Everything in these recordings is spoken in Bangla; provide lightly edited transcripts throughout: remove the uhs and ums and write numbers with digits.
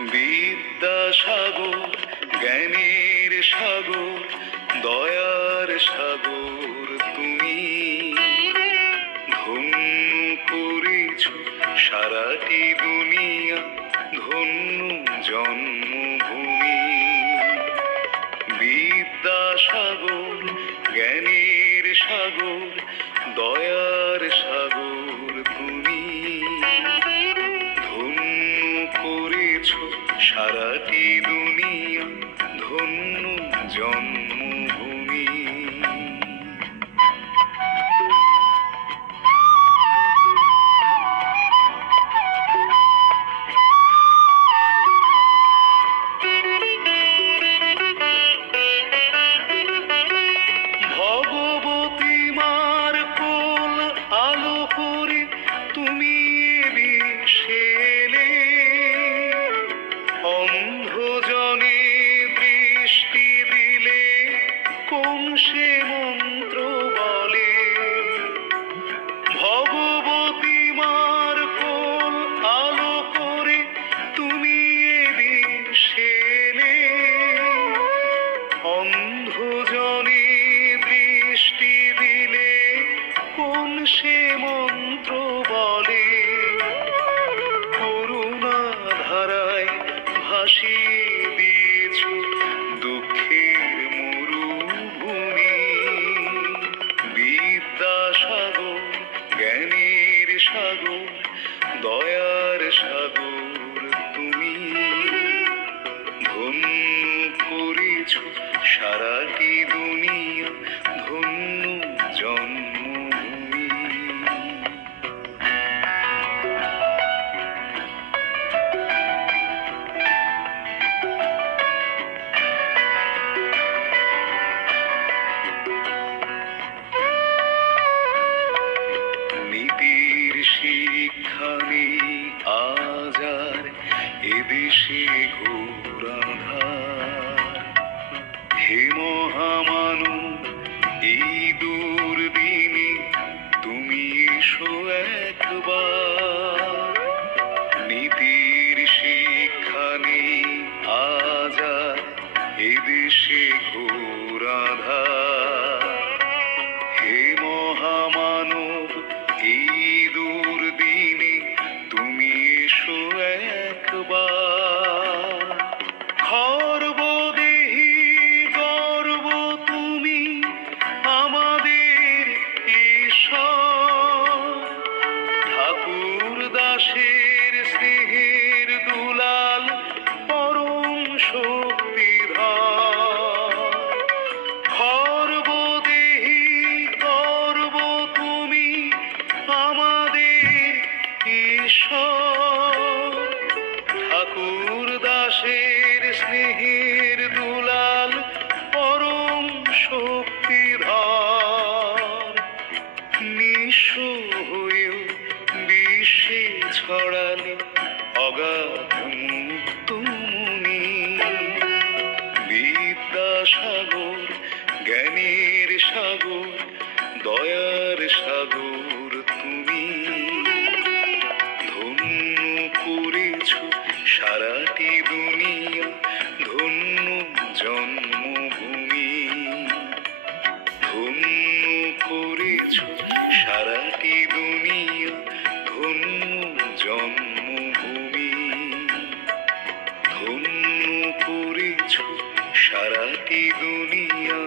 বিদ্যাসাগর জ্ঞানের সাগর দয়ার সাগর তুমি ধন্য করেছ সারাটি দুনিয়া ধন্য জন্মভূমি। বিদ্যাসাগর জ্ঞানের সাগর দয়ার সাগর তুমি ধন্য করেছ সারাটি দুনিয়া ধন্য জন্মভূমি। ভগবতী মার কোল আলো করে তুমি বিশেলে অন্ধজনে দৃষ্টি দিলে কোন সে মন্ত্র বলে। ভগবতী মার কোল আলো করে তুমি বিশেলে অন্ধজনে দৃষ্টি দিলে কোন সে মন্ত্র বলে। করুণা ধারায় ভাসিয়ে দিয়েছ দুঃখের মরুভূমি। বিদ্যাসাগর জ্ঞানের সাগর দয়ার সাগর তুমি ধন্য করেছ সারাটি দুনিয়া ধন্য জন্মভূমি। নীতির শিক্ষা নেই আজ আর এদেশে ঘোর আঁধার। হে মহামানব এই দুর্দিনে তুমি এসো একবার। নীতির শিক্ষা নেই আজ আর এদেশে ঘোর আঁধার। হে মহামানব এই দুর্দিনে তুমি এসো একবার। খর্বদেহী গর্ব তুমি আমাদের ঈশ্বর। ঠাকুর দাসের স্নেহের দুলাল পরম শক্তিধর। খর্বদেহী গর্ব তুমি আমাদের ঈশ্বর। ঠাকুর দাসের স্নেহের দুলাল পরম শক্তিধর। নিঃস্ব হয়েও বিশ্বে ছড়ালে অগাধ মুক্তমণি। বিদ্যাসাগর জ্ঞানের সাগর দয়ার সাগর তুমি ধন্য করেছ সারাটি দুনিয়া ধন্য জন্মভূমি। ধন্য করেছ সারাটি দুনিয়া ধন্য জন্মভূমি। ধন্য করেছ সারাটি দুনিয়া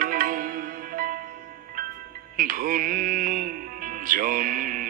ধন্য জন্ম